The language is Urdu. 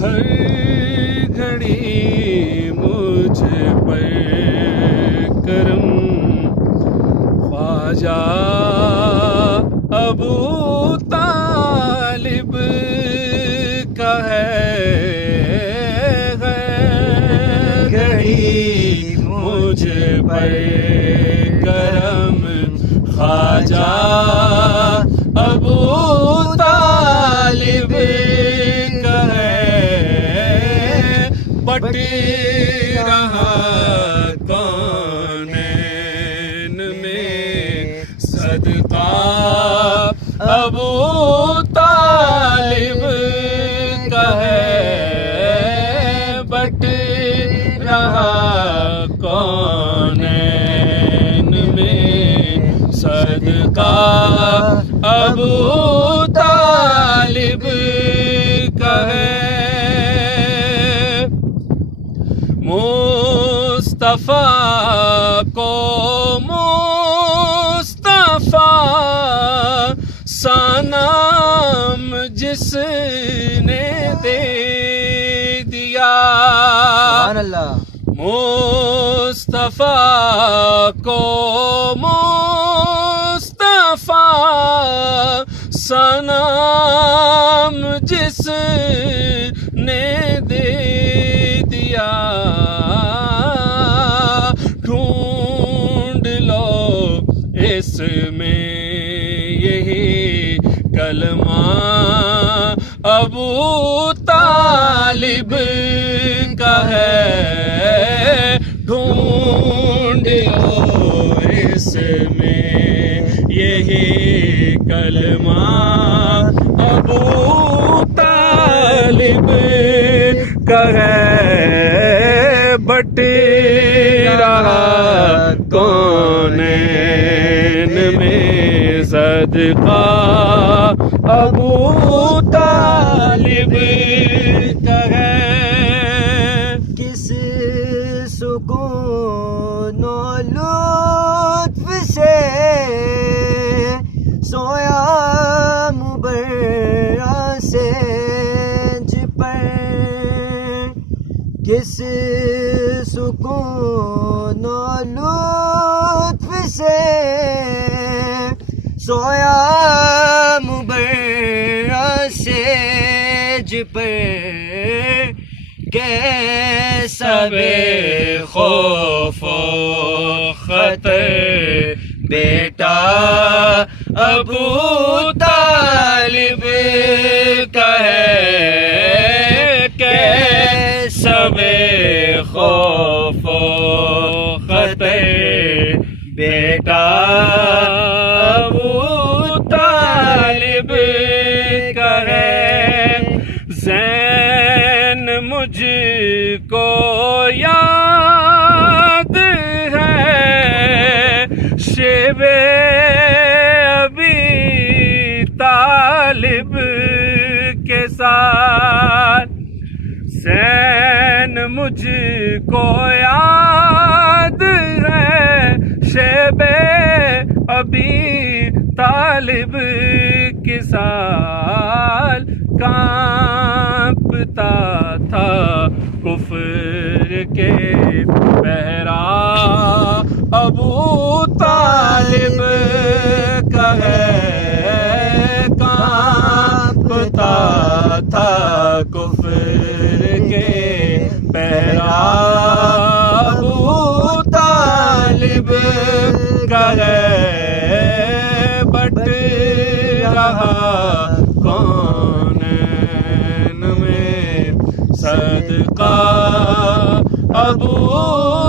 ہر گھڑی مجھ پر کرم خواجہ ابو طالب کا ہے گھڑی مجھ پر کرم خواجہ ابو طالب کا ہے بٹ رہا کونین میں صدقہ ابو طالب کا ہے بٹ رہا کونین میں صدقہ ابو طالب کا ہے مصطفیٰ کو مصطفیٰ سا نام جس نے دے دیا سبحان اللہ مصطفیٰ کو مصطفیٰ سا نام جس نے دے دیا ڈھونڈ لو اس میں یہی کلمہ ابو طالب کا ہے ڈھونڈ لو اس میں یہی کلمہ ابو طالب کا ہے بٹ رہا کونین میں صدقہ ابو طالب کا ہے کس سکون و لطف سے سویا مبرہ سینج پر کس سکون و لطف سے سویا مبرہ سینج پر کیسا بے خوف و خطر بیٹا ابو طالب کا ہے کیسا بے خوف و خطر بیٹا ابو طالب کا ہے زین مجھ کو یاد ہے شیب ابی طالب کے ساتھ زین مجھ کو یاد ہے شیب ابی طالب کے ساتھ کانپتا تھا کفر کے پہرا ابو طالب کا ہے کانپتا تھا کفر کے پہرا ابو طالب کا ہے بٹ رہا کونین میں صدقہ ابو